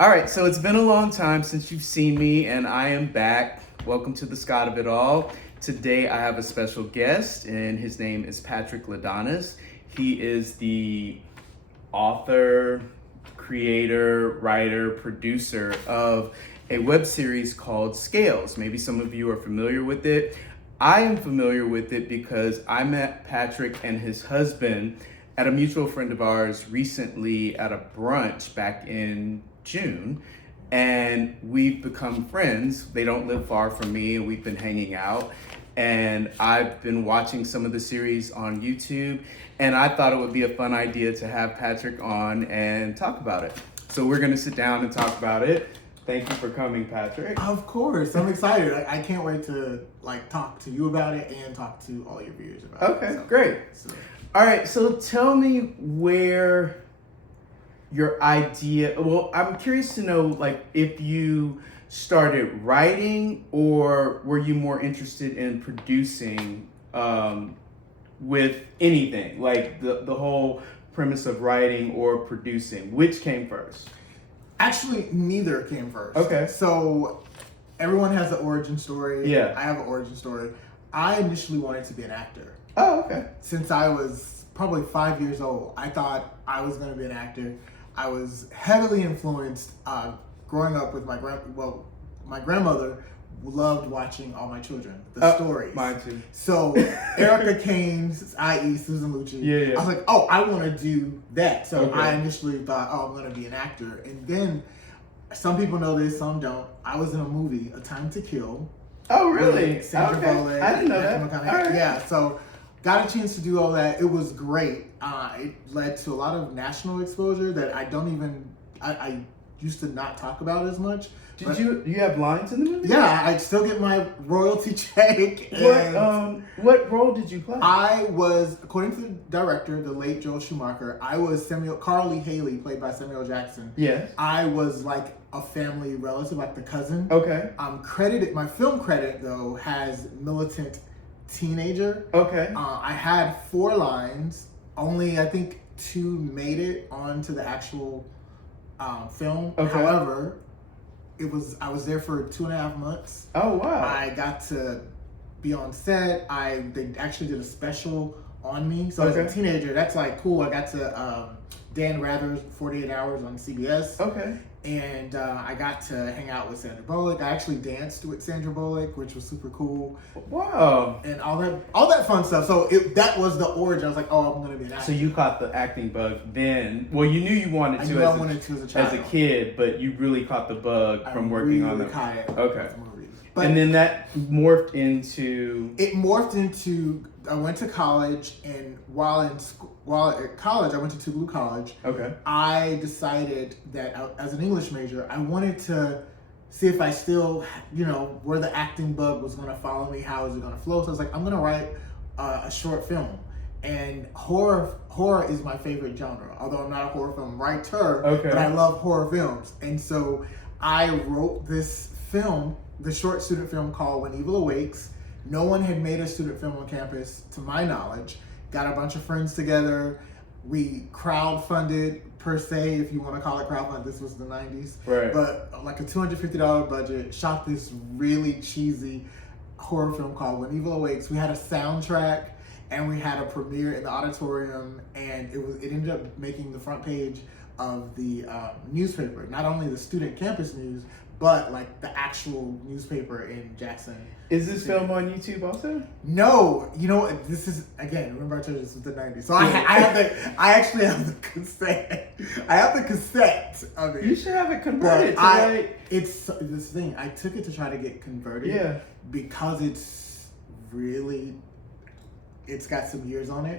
All right, so it's been a long time since you've seen me, and I am back. Welcome to the Scott of It All. Today I have a special guest, and his name is Patrick Ladonis. He is the author, creator, writer, producer of a web series called Scales. Maybe some of you are familiar with it. I am familiar with it because I met Patrick and his husband at a mutual friend of ours recently at a brunch back in June, and we've become friends. They don't live far from me, and we've been hanging out. And I've been watching some of the series on YouTube, and I thought it would be a fun idea to have Patrick on and talk about it. So we're gonna sit down and talk about it. Thank you for coming, Patrick. Of course, I'm excited. I can't wait to talk to you about it and talk to all your viewers about it. Okay, great. All right, so tell me where your idea, well, I'm curious to know, if you started writing or were you more interested in producing with anything, like the whole premise of writing or producing? Which came first? Actually, neither came first. Okay. So everyone has an origin story. Yeah. I have an origin story. I initially wanted to be an actor. Oh, okay. Since I was probably 5 years old, I thought I was going to be an actor. I was heavily influenced growing up with my grandmother loved watching All My Children, the stories. Mine too. So Erica Kane's, i.e. Susan Lucci. Yeah. I was like, oh, I want to do that. So Okay. I initially thought, oh, I'm going to be an actor. And then some people know this, some don't. I was in a movie, A Time to Kill. Oh, really? With Sandra Bullock. I didn't know that. All right. Yeah, so got a chance to do all that. It was great. It led to a lot of national exposure that I used to not talk about as much. Do you have lines in the movie? Yeah, I still get my royalty check. What role did you play? I was, according to the director, the late Joel Schumacher, I was Carl Lee Haley, played by Samuel Jackson. Yes. I was like a family relative, like the cousin. Okay. My film credit though has militant teenager. Okay. I had 4 lines. Only I think 2 made it onto the actual film. Okay. However, I was there for 2.5 months. Oh, wow. I got to be on set. They actually did a special on me. So as a teenager, that's cool. I got to Dan Rather's 48 Hours on CBS. Okay. And I got to hang out with Sandra Bullock. I actually danced with Sandra Bullock, which was super cool. Wow. And all that fun stuff. So that was the origin. I was like, oh, I'm going to be an actor. So you caught the acting bug then. Well, you knew you wanted to, I wanted to as a child. As a kid, but you really caught the bug from working on the Okay. But and then that morphed into... I went to college, and while at college, I went to Toulouse College. Okay. I decided that as an English major, I wanted to see if I still, where the acting bug was going to follow me, how is it going to flow. So I was like, I'm going to write a short film. And horror is my favorite genre, although I'm not a horror film writer, but I love horror films. And so I wrote this film, the short student film called When Evil Awakes. No one had made a student film on campus, to my knowledge. Got a bunch of friends together. We crowdfunded, per se, if you want to call it crowdfunded. This was the 90s. Right. But like a $250 budget, shot this really cheesy horror film called When Evil Awakes. We had a soundtrack, and we had a premiere in the auditorium, and it ended up making the front page of the newspaper. Not only the student campus news, but the actual newspaper in Jackson. Is this film on YouTube also? No, this is, again, remember I told you this was the 90s. So I actually have the cassette. I have the cassette of it. You should have it converted it's this thing. I took it to try to get converted. Yeah. Because it's got some years on it.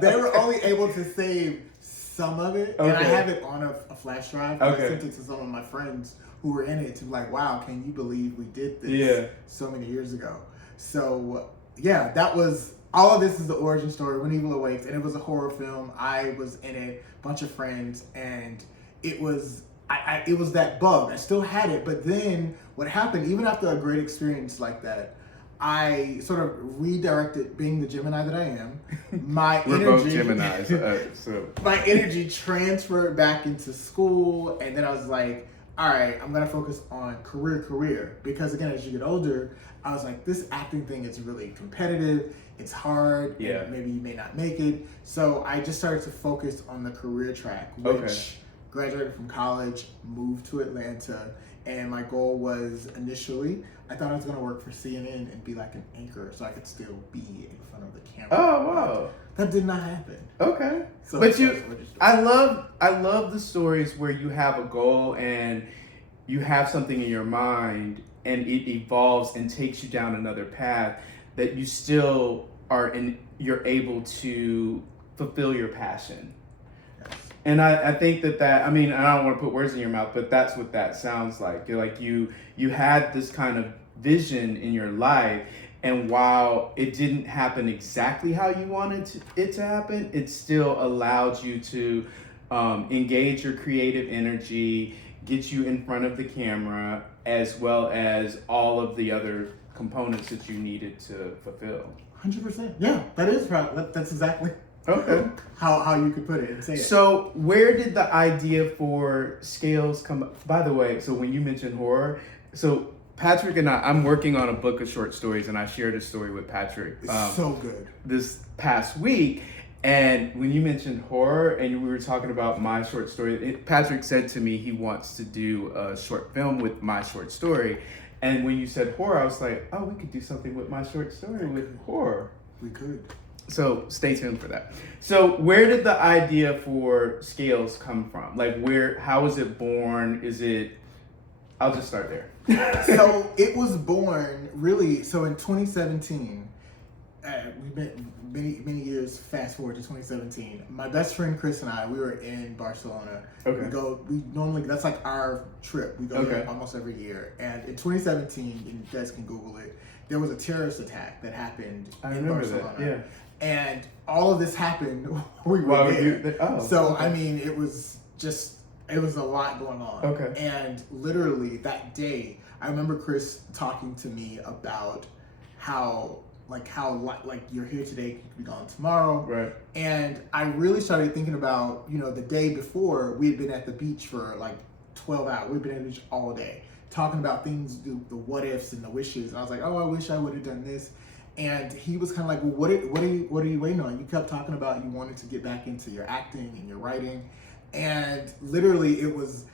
They were only able to save some of it, and I have it on a flash drive. I sent it to some of my friends who were in it to be like, wow, can you believe we did this so many years ago? So yeah, that was, all of this is the origin story, When Evil Awakes, and it was a horror film. I was in it, bunch of friends, and it was that bug. I still had it, but then what happened, even after a great experience like that, I sort of redirected, being the Gemini that I am. My We're energy, both Geminis, so my energy transferred back into school, and then I was like, all right, I'm gonna focus on career, because again, as you get older, I was like, this acting thing is really competitive. It's hard. Yeah. And maybe you may not make it. So I just started to focus on the career track, which graduated from college, moved to Atlanta, and my goal was initially, I thought I was going to work for CNN and be like an anchor so I could still be in front of the camera. Oh, wow. That did not happen. Okay. So But I love the stories where you have a goal and you have something in your mind and it evolves and takes you down another path that you still you're able to fulfill your passion. Yes. And I think that I mean, I don't want to put words in your mouth, but that's what that sounds like. You're like you had this kind of vision in your life, and while it didn't happen exactly how you wanted it to happen, it still allowed you to engage your creative energy, get you in front of the camera, as well as all of the other components that you needed to fulfill. 100%. Yeah, that is right. That's exactly Okay. how you could put it and say it. So where did the idea for Scales come? By the way, so when you mentioned horror, so Patrick and I'm working on a book of short stories, and I shared a story with Patrick. It's so good. This past week, and when you mentioned horror and we were talking about my short story, Patrick said to me he wants to do a short film with my short story. And when you said horror, I was like, oh, we could do something with my short story with horror. We could. So stay tuned for that. So where did the idea for Scales come from? Like how was it born? I'll just start there. So it was born really, so in 2017, we've been many years fast forward to 2017. My best friend Chris and I, we were in Barcelona. Okay. We normally, that's like our trip. We go there Okay. almost every year. And in 2017, and you guys can Google it, there was a terrorist attack that happened in Barcelona. That, yeah. And all of this happened while we were While there. So, okay. I mean, it was a lot going on. Okay. And literally that day, I remember Chris talking to me about how you're here today, you could be gone tomorrow. Right. And I really started thinking about, the day before, we had been at the beach for like 12 hours. We'd been at the beach all day, talking about things, the what ifs and the wishes. And I was like, oh, I wish I would have done this. And he was kind of like, well, what are you waiting on? You kept talking about you wanted to get back into your acting and your writing. And literally it was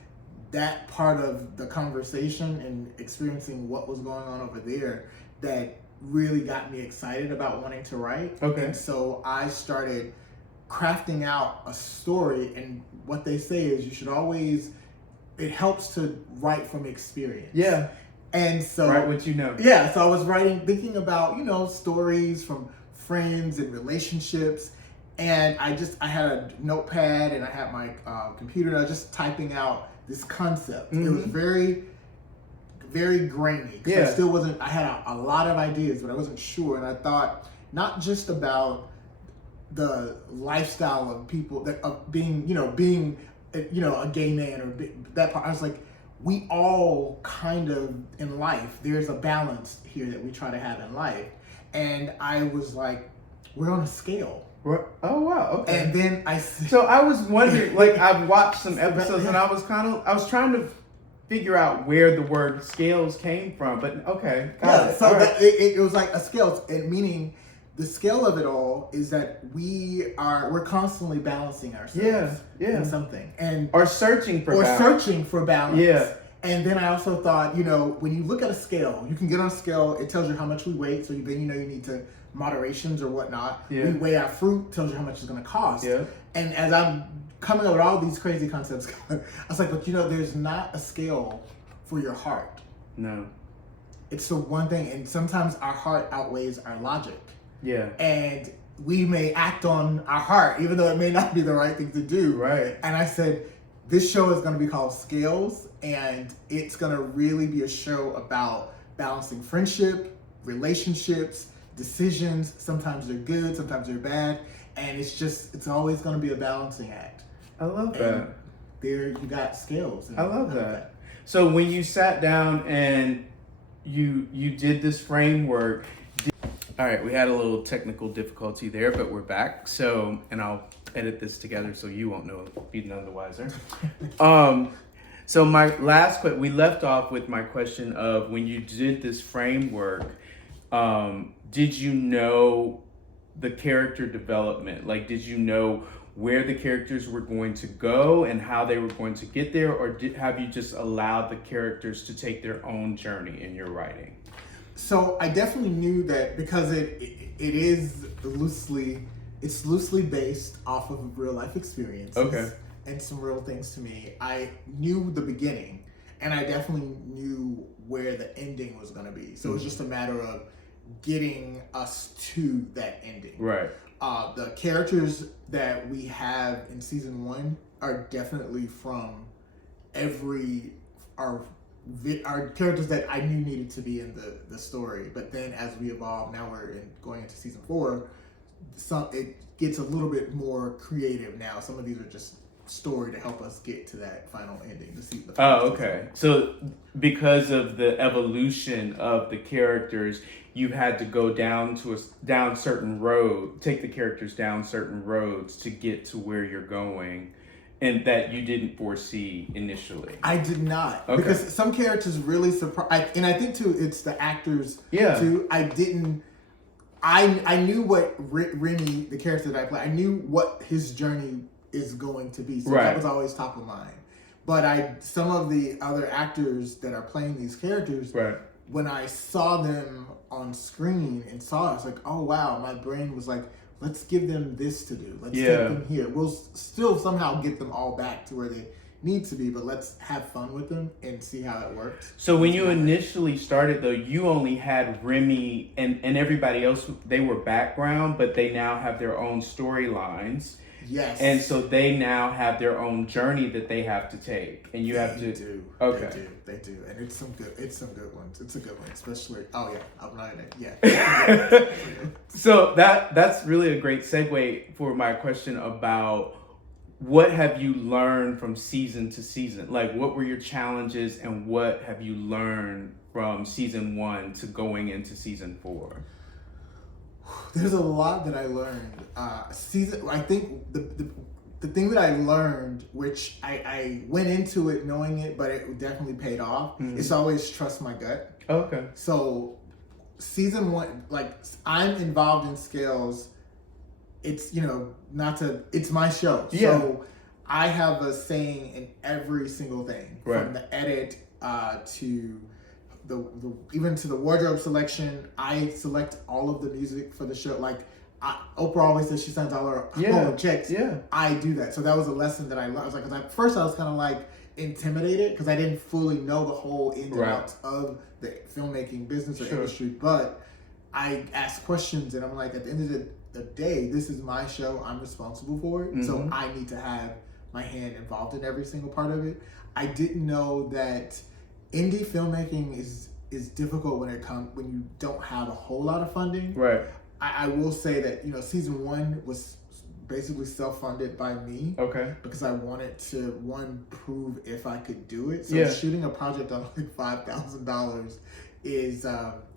that part of the conversation and experiencing what was going on over there that really got me excited about wanting to write. Okay. And so I started crafting out a story, and what they say is it helps to write from experience. Yeah. And so write what you know. Yeah, so I was thinking about, stories from friends and relationships, and I had a notepad and I had my computer, and I was just typing out this concept. Mm-hmm. It was very, very grainy. Yeah. I had a lot of ideas, but I wasn't sure, and I thought not just about the lifestyle of people of being a gay man or that part. I was like, we all kind of in life, there's a balance here that we try to have in life. And I was like, we're on a scale. Oh, wow. Okay. And then So I was wondering, like, I've watched some episodes and I was trying to figure out where the word scales came from, but okay. Got it. So right. it was like a scale, and meaning the scale of it all is that we're constantly balancing ourselves in something, or searching for balance. Yeah. And then I also thought, when you look at a scale, you can get on a scale. It tells you how much we weigh, so then you need to moderations or whatnot. Yeah. We weigh our fruit, tells you how much it's going to cost. Yeah. And as I'm coming up with all these crazy concepts, I was like, but there's not a scale for your heart. No. It's the one thing, and sometimes our heart outweighs our logic. Yeah. And we may act on our heart, even though it may not be the right thing to do. Right. And I said, this show is going to be called Scales, and it's going to really be a show about balancing friendship, relationships, decisions. Sometimes they're good, sometimes they're bad. And it's always going to be a balancing act. I love that. There you got scales. I love that. So when you sat down and you did this framework, All right, we had a little technical difficulty there, but we're back. So, and I'll edit this together so you won't know, be none the wiser. So my last question, we left off with my question of when you did this framework, did you know the character development? Like, did you know where the characters were going to go and how they were going to get there, or have you just allowed the characters to take their own journey in your writing? So I definitely knew that because it's loosely based off of real life experiences. Okay. And some real things to me. I knew the beginning, and I definitely knew where the ending was going to be. So it was just a matter of getting us to that ending. Right. The characters that we have in season 1 are definitely from our characters that I knew needed to be in the story. But then as we evolve, now we're going into season 4. It gets a little bit more creative now. Some of these are just story to help us get to that final ending to see the okay. So because of the evolution of the characters, you had to go down certain road, take the characters down certain roads to get to where you're going, and that you didn't foresee initially. I did not. Okay. Because some characters really surprised, and I think too it's the actors too. I knew what Remy, the character that I play, I knew what his journey is going to be. So that was always top of mind. But some of the other actors that are playing these characters, when I saw them on screen and saw it, I was like, oh wow, my brain was like, let's give them this to do. Let's take them here. We'll still somehow get them all back to where they need to be, but let's have fun with them and see how it works. So when you initially started though, you only had Remy and everybody else, they were background, but they now have their own storylines. Yes. And so they now have their own journey that they have to take, and you have to. Do. Okay. They do, and it's some good ones. It's a good one, especially. Oh yeah, I'm writing it. Yeah. So that's really a great segue for my question about what have you learned from season to season? Like, what were your challenges, and what have you learned from season 1 to going into season 4? There's a lot that I learned. I think the thing that I learned, which I went into it knowing it, but it definitely paid off, is always trust my gut. Okay. So season 1, like, I'm involved in Scales. It's, it's my show. Yeah. So I have a saying in every single thing, from the edit to even to the wardrobe selection. I select all of the music for the show. Like, Oprah always says she signs all her checks. Yeah. I do that. So that was a lesson that I learned. I was like, at first I was kind of like intimidated because I didn't fully know the whole ins and outs of the filmmaking business or industry. But I asked questions, and I'm like, at the end of the day, this is my show. I'm responsible for it. So I need to have my hand involved in every single part of it. I didn't know that indie filmmaking is difficult when you don't have a whole lot of funding. Right. I will say that season 1 was basically self-funded by me. Okay. Because I wanted to prove if I could do it. So shooting a project on like $5,000 is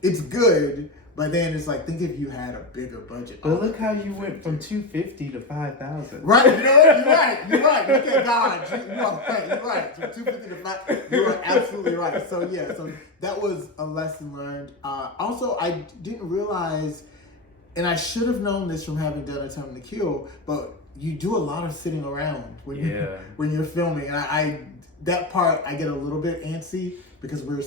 it's good, but then it's like, think if you had a bigger budget. But look how you went from $250 to $5,000. Right, you're right. Look at God. You're right. From 250 to 5. You are absolutely right. So so that was a lesson learned. Also, I didn't realize, and I should have known this from having done A Time to Kill, but you do a lot of sitting around when you're filming, and that part I get a little bit antsy because when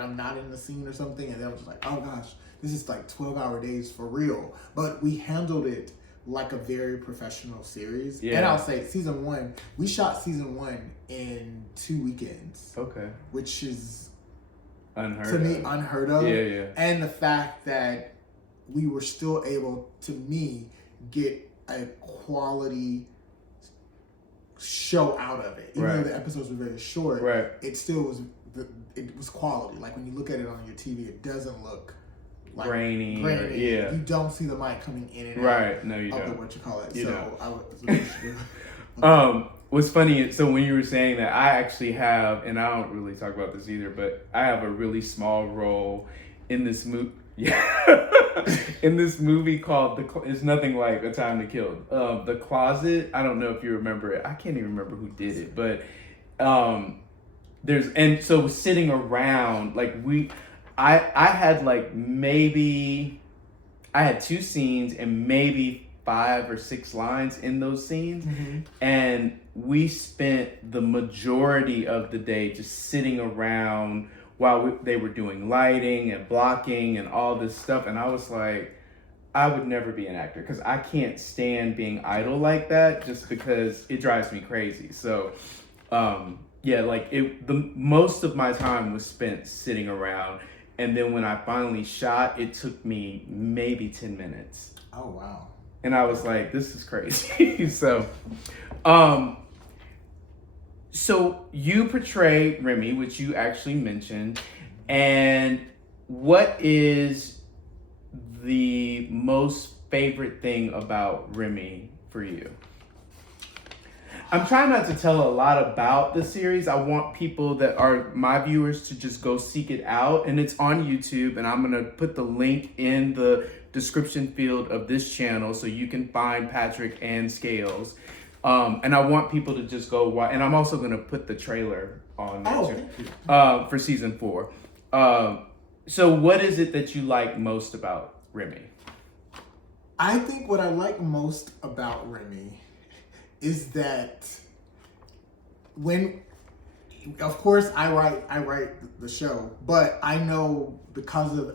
I'm not in the scene or something, and then I was just like, oh gosh, this is like 12-hour days for real. But we handled it like a very professional series. Yeah. And I'll say we shot season 1 in 2 weekends. Okay. Which is unheard of. Yeah. And the fact that we were still able, to me, get a quality show out of it. Even though the episodes were very short, it still was it was quality. Like, when you look at it on your TV, it doesn't look like grainy. You don't see the mic coming in and out No, you don't. What you call it. What's funny, so when you were saying that, I actually have, and I don't really talk about this either, but I have a really small role in this movie. Yeah. In this movie called It's Nothing Like a Time to Kill. The Closet. I don't know if you remember it. I can't even remember who did it, but and so sitting around like I had like maybe I had two scenes and maybe 5 or 6 lines in those scenes, and we spent the majority of the day just sitting around while they were doing lighting and blocking and all this stuff. And I was like, I would never be an actor because I can't stand being idle like that, just because it drives me crazy. So yeah, like the most of my time was spent sitting around, and then when I finally shot, it took me maybe 10 minutes. Oh wow. And I was like, this is crazy. So you portray Remy, which you actually mentioned, and what is the most favorite thing about Remy for you? I'm trying not to tell a lot about the series. I want people that are my viewers to just go seek it out, and it's on YouTube, and I'm gonna put the link in the description field of this channel so you can find Patrick and Scales. And I want people to just go watch, and I'm also gonna put the trailer on there for season 4. So what is it that you like most about Remy? I think what I like most about Remy is that of course I write the show, but I know because of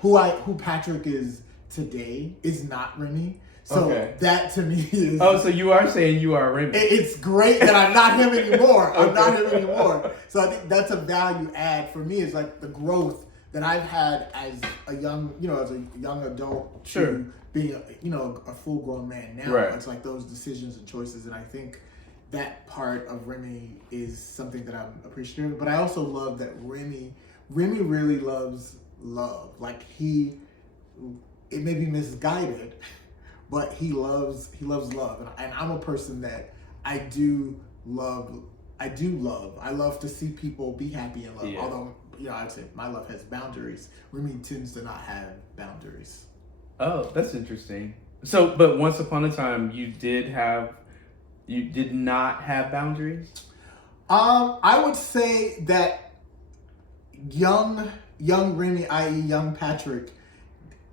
who Patrick is today is not Remy. So that to me is... Oh, so you are saying you are Remy. It's great that I'm not him anymore. I'm not him anymore. So I think that's a value add for me, is like the growth that I've had as a young, as a young adult to being, a full grown man now. Right. It's like those decisions and choices. And I think that part of Remy is something that I'm appreciative of. But I also love that Remy really loves love. Like it may be misguided, but he loves love. And I'm a person that I do love. I love to see people be happy in love. Yeah. Although, I'd say my love has boundaries. Remy tends to not have boundaries. Oh, that's interesting. So, but once upon a time, you did not have boundaries? I would say that young Remy, i.e. young Patrick,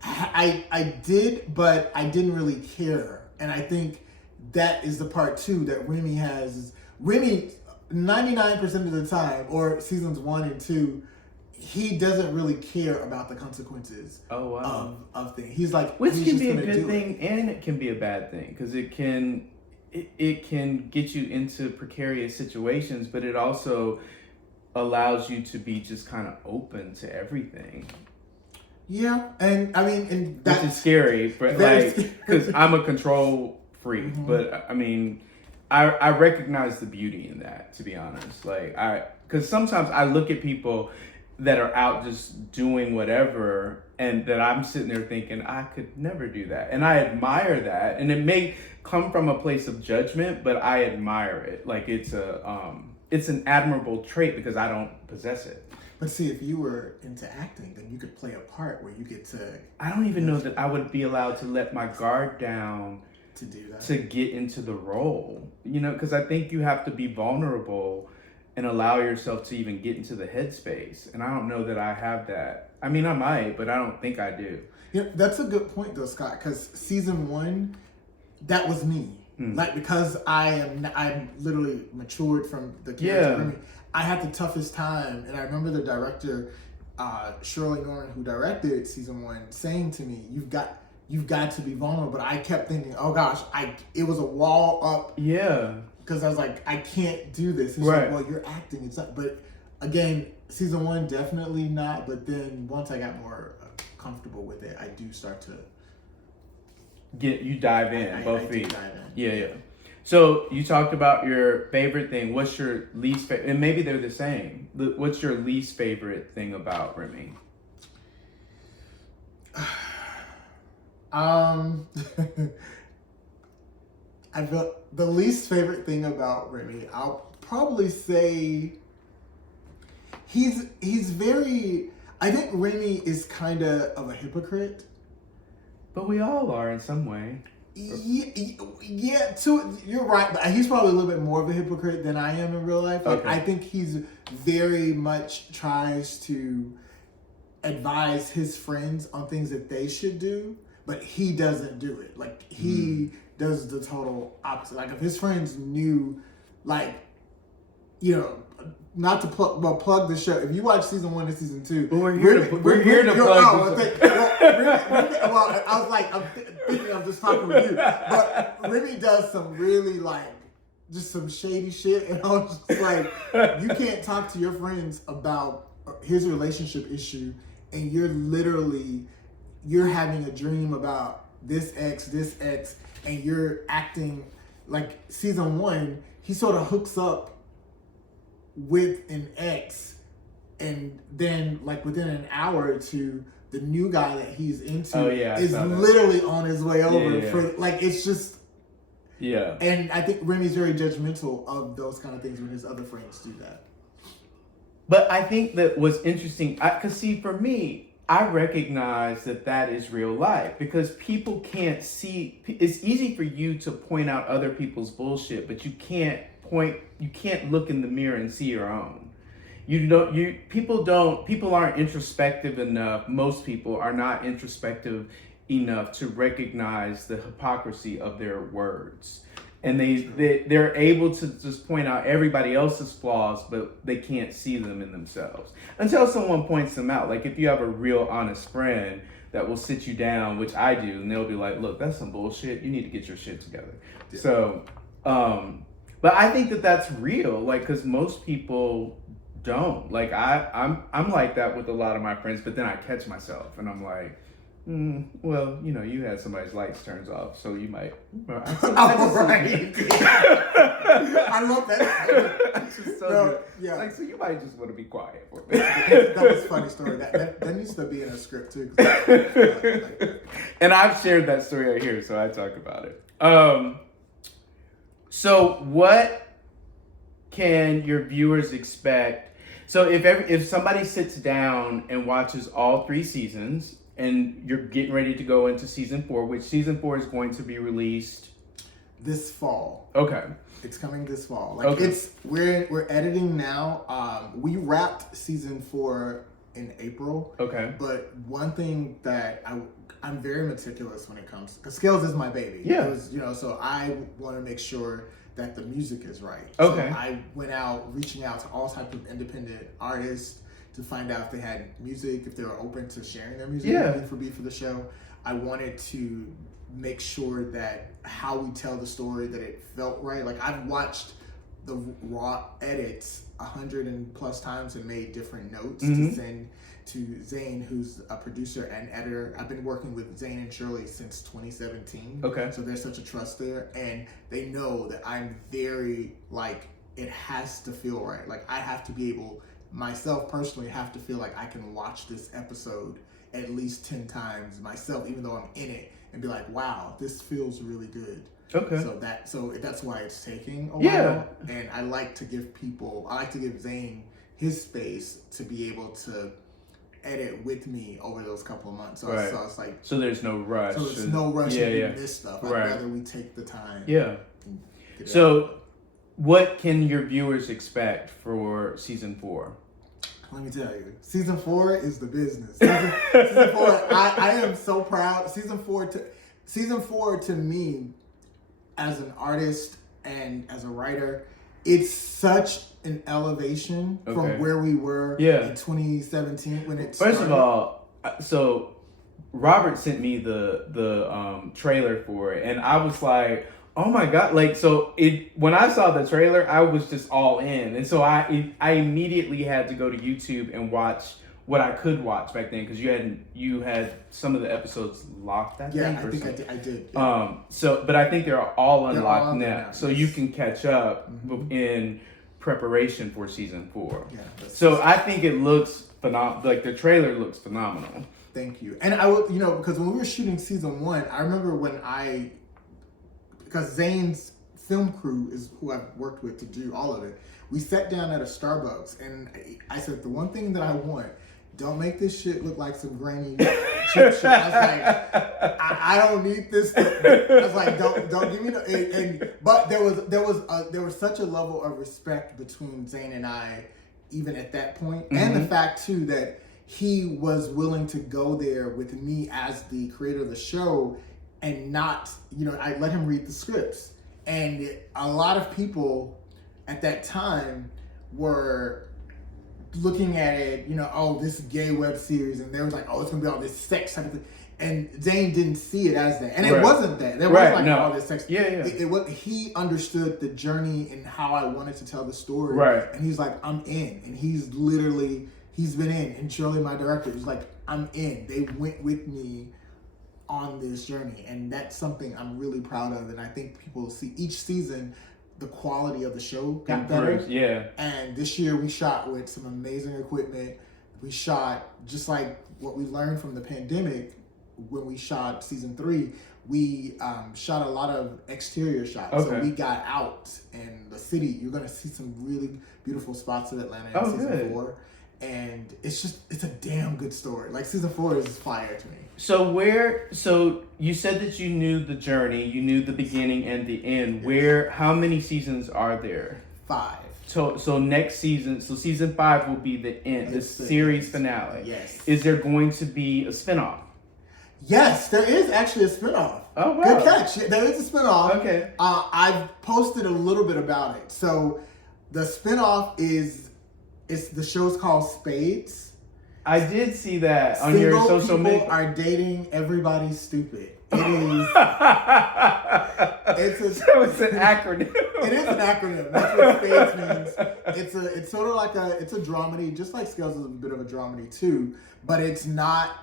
I did, but I didn't really care. And I think that is the part too that Remy has. Remy, 99% of the time, or seasons 1 and 2, he doesn't really care about the consequences of things. He's like, which can be a good thing and it can be a bad thing, because it can get you into precarious situations, but it also allows you to be just kind of open to everything. Yeah, and I mean, and which is scary, but because I'm a control freak, but I mean, I recognize the beauty in that, to be honest. Because sometimes I look at people that are out just doing whatever, and that I'm sitting there thinking, I could never do that. And I admire that. And it may come from a place of judgment, but I admire it. Like it's an admirable trait because I don't possess it. But see, if you were into acting, then you could play a part where you get to... I don't even know that I would be allowed to let my guard down to do that, to get into the role. Because I think you have to be vulnerable and allow yourself to even get into the headspace. And I don't know that I have that. I mean, I might, but I don't think I do. That's a good point though, Scott, because season 1, that was me. Like, because I'm literally matured from the character. Yeah. I had the toughest time, and I remember the director, Shirley Norman, who directed season 1, saying to me, "You've got to be vulnerable." But I kept thinking, "Oh gosh, it was a wall up." Yeah. Because I was like, I can't do this. It's right. Like, well, you're acting. It's not. But again, season 1 definitely not. But then once I got more comfortable with it, I do start to dive in both feet. Dive in. Yeah. So you talked about your favorite thing. What's your least favorite? And maybe they're the same. What's your least favorite thing about Remy? I feel the least favorite thing about Remy, I'll probably say he's very... I think Remy is kind of a hypocrite. But we all are in some way. Yeah, you're right. But he's probably a little bit more of a hypocrite than I am in real life. Like, Okay. I think he's very much tries to advise his friends on things that they should do, but he doesn't do it. Like, he does the total opposite. Like, if his friends knew, like, you know, not to plug the show. If you watch season 1 and season 2, well, we're here to plug. Well, I was like, I'm thinking I'm just talking with you, but Remy does some really like just some shady shit, and I was just like, you can't talk to your friends about his relationship issue, and you're having a dream about this ex, and you're acting like season 1. He sort of hooks up with an ex, and then like within an hour or two, the new guy that he's into is literally on his way over. For like, it's just And I think Remy's very judgmental of those kind of things when his other friends do that. But I think that what's interesting, because see, for me, I recognize that is real life, because people can't see. It's easy for you to point out other people's bullshit, but you can't look in the mirror and see your own. People aren't introspective enough. Most people are not introspective enough to recognize the hypocrisy of their words. And they're able to just point out everybody else's flaws, but they can't see them in themselves until someone points them out. Like, if you have a real honest friend that will sit you down, which I do, and they'll be like, look, that's some bullshit. You need to get your shit together. Yeah. So, but I think that's real, like, because most people don't. Like, I'm like that with a lot of my friends, but then I catch myself and I'm like, well, you know, you had somebody's lights turns off, so you might. Right. I love that. It's just so good. Yeah. Like, so you might just want to be quiet for a minute. That was a funny story. That needs to be in a script too. And I've shared that story right here, so I talk about it. So what can your viewers expect? So if somebody sits down and watches all 3 seasons, and you're getting ready to go into season 4, which season 4 is going to be released this fall. Okay. It's coming this fall. Like, okay. We're editing now. We wrapped season 4 in April. Okay. But one thing that I'm very meticulous when it comes, because Scales is my baby. Yeah. So I want to make sure that the music is right. Okay. So I went out reaching out to all types of independent artists to find out if they had music, if they were open to sharing their music with me for the show. I wanted to make sure that how we tell the story, that it felt right. Like, I've watched the raw edits 100+ times and made different notes to send to Zane, who's a producer and editor. I've been working with Zane and Shirley since 2017. Okay. So there's such a trust there, and they know that I'm very, like, it has to feel right. Like, I have to be able, myself personally, have to feel like I can watch this episode at least 10 times myself, even though I'm in it, and be like, wow, this feels really good. Okay. So that's why it's taking a while. And I like to give Zane his space to be able to edit with me over those couple of months. So it's like, so there's no rush. So there's no rush in this stuff. I'd rather we take the time. Yeah. So what can your viewers expect for season 4? Let me tell you, season 4 is the business. Season 4, I am so proud. Season 4 to me, as an artist and as a writer, it's such an elevation from where we were in 2017 when it started. First of all, so Robert sent me the trailer for it, and I was like, oh my God. Like, so when I saw the trailer, I was just all in. And so I immediately had to go to YouTube and watch what I could watch back then, because you had some of the episodes locked, I think. I think I did. Yeah. But I think they're all unlocked now. So you can catch up in preparation for season 4. Yeah. So I think it looks phenomenal. Like, the trailer looks phenomenal. Thank you. And I would, because when we were shooting season 1, I remember because Zane's film crew is who I've worked with to do all of it. We sat down at a Starbucks, and I said, the one thing that I want don't make this shit look like some grainy chip shit. I was like, I don't need this. I was like, don't give me no. But there was such a level of respect between Zane and I, even at that point, and the fact too that he was willing to go there with me as the creator of the show, and not, I let him read the scripts, and a lot of people at that time were looking at it, oh, this gay web series, and they were like, oh, it's gonna be all this sex type of thing. And Zane didn't see it as that, and it wasn't that. There wasn't all this sex. Yeah. He understood the journey and how I wanted to tell the story. Right. And he's like, I'm in, and he's been in. And Shirley, my director, was like, I'm in. They went with me on this journey, and that's something I'm really proud of. And I think people see each season, the quality of the show got better. Yeah. And this year we shot with some amazing equipment. We shot just like what we learned from the pandemic when we shot season 3. We shot a lot of exterior shots. Okay. So we got out in the city. You're going to see some really beautiful spots of Atlanta in season 4. And it's a damn good story. Like, season 4 is fire to me. So you said that you knew the journey, you knew the beginning and the end. Yes. How many seasons are there? 5. So next season, season 5 will be the end, the series finale. Yes. Is there going to be a spinoff? Yes, there is actually a spinoff. Oh, wow. Good catch. There is a spinoff. Okay. I've posted a little bit about it. So the spinoff the show's called Spades. I did see that on your social media. Single people are dating everybody stupid. It is. It's an acronym. It is an acronym. That's what Spades means. It's sort of like it's a dramedy, just like Scales is a bit of a dramedy too, but it's not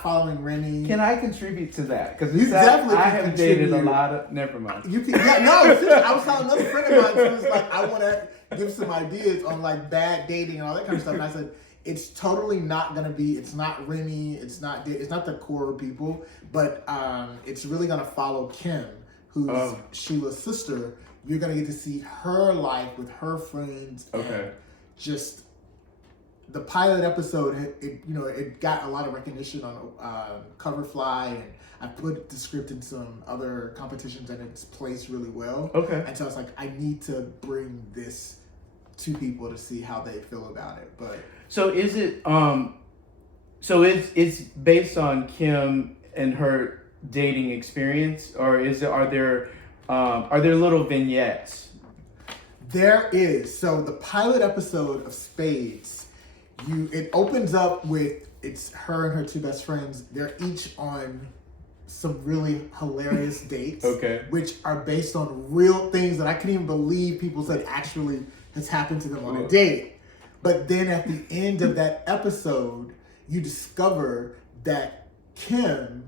following Remy. Can I contribute to that? Because I have dated a lot of. Never mind. You can. Yeah, no. I was telling another friend of mine who was like, I want to give some ideas on like bad dating and all that kind of stuff, and I said, it's totally not gonna be. It's not Remy. It's not the core people, but it's really gonna follow Kim, who's Sheila's sister. You're gonna get to see her life with her friends. Okay. And just the pilot episode, it got a lot of recognition on Coverfly, and I put the script in some other competitions, and it's placed really well. Okay. And so I was like, I need to bring this to people to see how they feel about it. But so is it? So it's based on Kim and her dating experience, or are there little vignettes? There is. So the pilot episode of Spades, it opens up with it's her and her 2 best friends. They're each on some really hilarious dates, which are based on real things that I couldn't even believe people said actually has happened to them on a date. But then at the end of that episode, you discover that Kim,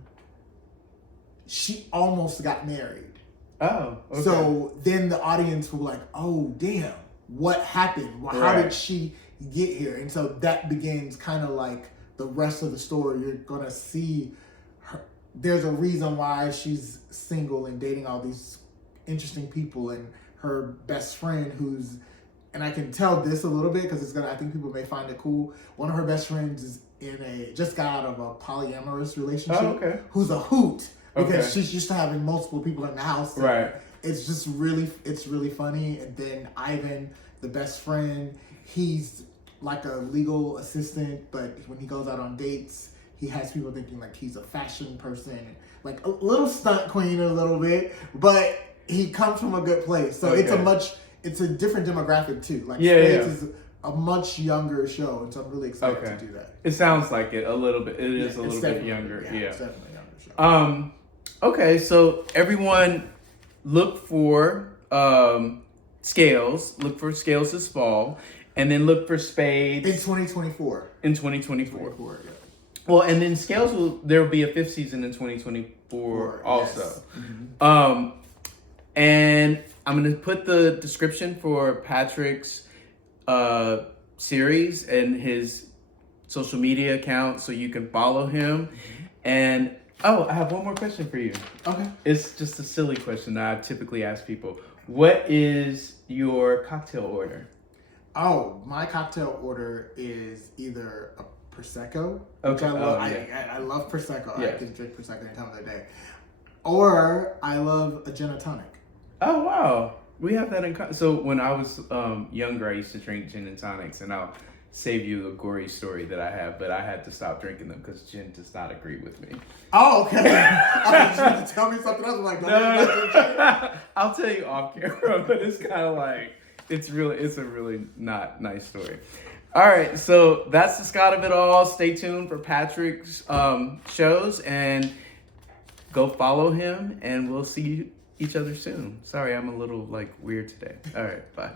she almost got married. Oh, okay. So then the audience were like, oh, damn, what happened? Well, how did she get here? And so that begins kind of like the rest of the story. You're going to see her. There's a reason why she's single and dating all these interesting people, and her best friend who's, and I can tell this a little bit because I think people may find it cool. One of her best friends is just got out of a polyamorous relationship. Who's a hoot because she's used to having multiple people in the house. Right. It's just really funny. And then Ivan, the best friend, he's like a legal assistant, but when he goes out on dates, he has people thinking like he's a fashion person, like a little stunt queen a little bit, but he comes from a good place. So it's a different demographic too. Like Spades is a much younger show, and so I'm really excited to do that. It sounds like it a little bit. It is a little bit younger. Yeah, it's definitely a younger show. Okay, so everyone look for Scales. Look for Scales this fall, and then look for Spades in 2024. In 2024. 2024, yeah. Well, and then Scales there will be a 5th season in 2024 also. Yes. Mm-hmm. And I'm going to put the description for Patrick's series and his social media account so you can follow him. Mm-hmm. And I have one more question for you. Okay. It's just a silly question that I typically ask people. What is your cocktail order? Oh, my cocktail order is either a prosecco, which Okay. I love. Yeah. I love prosecco. Yeah. I can drink prosecco any time of the day. Or I love a gin and tonic. Oh wow, we have that in common. So when I was younger, I used to drink gin and tonics, and I'll save you a gory story that I have, but I had to stop drinking them because gin does not agree with me. Oh, okay. I was trying to tell me something else. I'm like, don't you like gin? I'll tell you off camera, but it's kind of like it's a really not nice story. All right, so that's the Scott of it all. Stay tuned for Patrick's shows and go follow him, and we'll see each other soon. Sorry, I'm a little like weird today. All right, bye.